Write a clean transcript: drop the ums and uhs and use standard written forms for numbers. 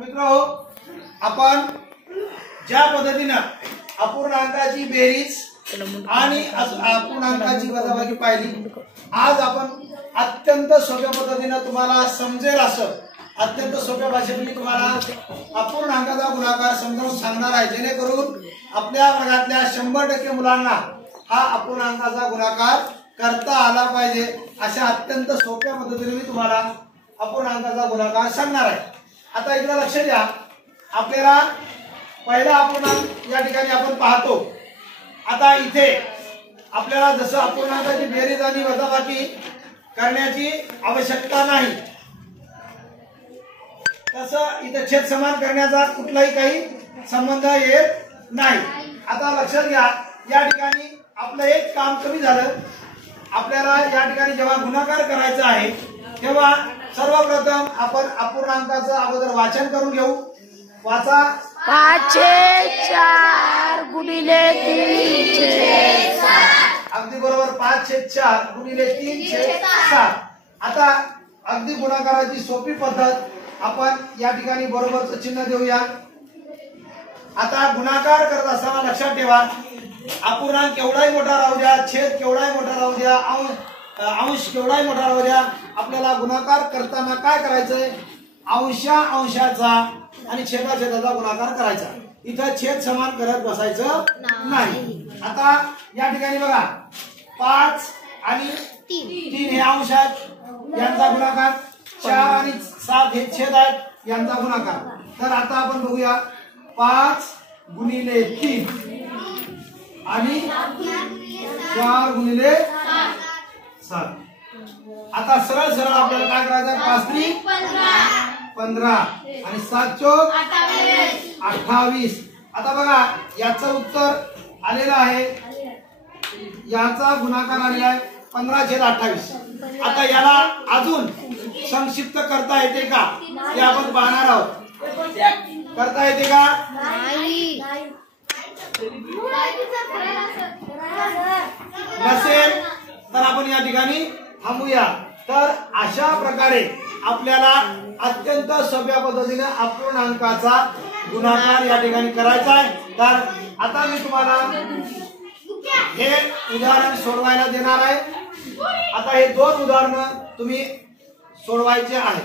मित्रांनो, आपण ज्या पद्धतीने अपूर्णांकाची बेरीज आणि अपूर्णांकाची वजाबाकी पाहिली, आज आपण अत्यंत सोप्या पद्धतीने तुम्हाला समजेल असं अत्यंत सोप्या भाषेत मी तुम्हाला अपूर्णांकाचा गुणाकार समजावून सांगणार आहे, जेणेकरून आपल्या वर्गातल्या 100% मुलांना हा अपूर्णांकाचा गुणाकार करता आला पाहिजे। अशा अत्यंत सोप्या पद्धतीने मी तुम्हाला अपूर्णांकाचा गुणाकार सांगणार आहे। आता एकदा लक्ष द्या, आपल्याला पहिला अपूर्णांक या ठिकाणी आपण पाहतो। आता इथे आपल्याला जसं अपूर्णांकाची बेरीज आणि वजाबाकी करण्याची आवश्यकता नाही, तसं इथे छेद समान करण्याचा कुठलाही काही संबंध येत नाही। आता लक्षात घ्या, या ठिकाणी आपलं एक काम कमी झालं। आपल्याला या ठिकाणी जेव्हा गुणाकार करायचा आहे तेव्हा सर्वप्रथम आपण अपूर्णांकाचं अगोदर वाचन करून घेऊ। वाचा 5/4 गुणिले 3/7। अगदी बरोबर, 5/4 गुणिले 3/7। आता अगदी गुणाकाराची सोपी पद्धत आपण या ठिकाणी बरोबरचं चिन्ह देऊया। आता गुणाकार करत असताना लक्षात ठेवा, अपूर्णांक केवढाही मोठा राहू द्या, छेद केवढाही मोठा राहू द्या, अंश केवढाही मोठा राहू द्या, आपल्याला गुणाकार करताना काय करायचंय, अंशाचा आणि छेदाचा गुणाकार करायचा। इथं छेद समान करत बसायचं नाही। आता या ठिकाणी बघा, 5 आणि 3 हे अंश आहेत, यांचा गुणाकार, 4 आणि 7 हे छेद आहेत, यांचा गुणाकार। तर आता आपण बघूया, 5 गुणिले 3 आणि 4 गुणिले 7। आता सरळ सरळ आपल्याला काय करायचं, 5×3 15 आणि 7×4 28। आता बघा, याचं उत्तर आलेलं आहे, याचा गुणाकार आलेला आहे 15/28। आता याला अजून संक्षिप्त करता येते का ते आपण पाहणार आहोत। करता येते का? नसेल तर आपण या ठिकाणी थांबूया। तर अशा प्रकारे आपल्याला अत्यंत सोप्या पद्धतीने अपूर्णांकाचा गुणाकार या ठिकाणी करायचा आहे। तर आता मी तुम्हाला हे उदाहरण सोडवायला देणार आहे। आता हे 2 उदाहरणं तुम्ही सोडवायचे आहेत।